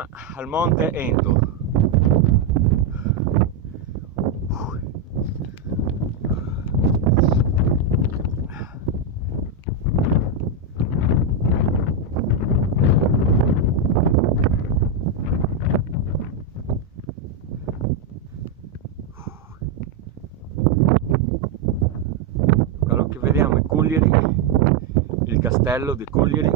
cima al monte Ento. Quello che vediamo è Cuglieri, il castello di Cuglieri.